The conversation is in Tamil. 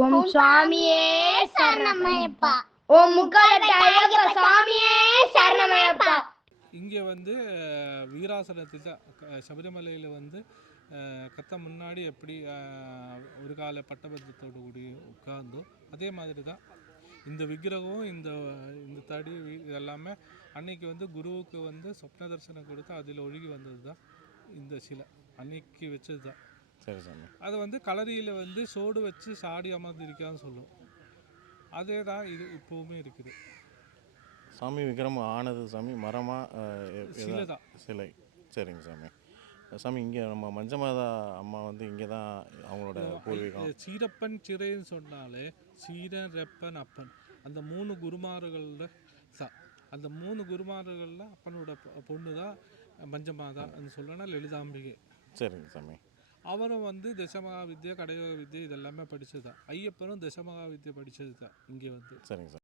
ஓம் சுவாமியே சரணமையப்பா. ஓம் முக்காலட்ட ஐயப்ப சாமியே சரணமையப்பா. இங்கே வந்து வீராசனத்தில் சபரிமலையில் வந்து கத்த முன்னாடி எப்படி ஒரு கால பட்டபத்திரத்தோடு கூடி உட்கார்ந்தோ அதே மாதிரி தான் இந்த விக்கிரகம் இந்த இந்த தடி இதெல்லாமே அன்னைக்கு வந்து குருவுக்கு வந்து சொப்ன தரிசனம் கொடுத்து அதில் ஒழுகி வந்தது தான் இந்த சிலை அன்னைக்கு வச்சது தான். சரி சாமி. அது வந்து கலரியில் வந்து சோடு வச்சு சாடி அமர்ந்திருக்கான்னு சொல்லும். அதே தான் இது இப்போவுமே இருக்குது. சாமி விக்ரம் ஆனது சாமி மரமா சிலை தான். சிலை. சரிங்க சாமி. சாமி இங்கே நம்ம மஞ்சமாதா அம்மா வந்து இங்கே தான் அவங்களோட பூர்வீகம். சீரப்பன் சிறைன்னு சொன்னாலே சீரன் ரெப்பன் அப்பன் அந்த 3 குருமார்களில் அந்த 3 குருமார்களில் அப்பனோட பொண்ணு தான் மஞ்சமாதான்னு சொல்லனா லலிதாம்பிகை. சரிங்க சாமி. அவரும் வந்து தசமகா வித்யா கடயோக வித்யா இதெல்லாமே படித்தது தான். ஐயப்பனும் தசமகா வித்யா படித்தது தான் இங்கே வந்து. சரிங்க சார்.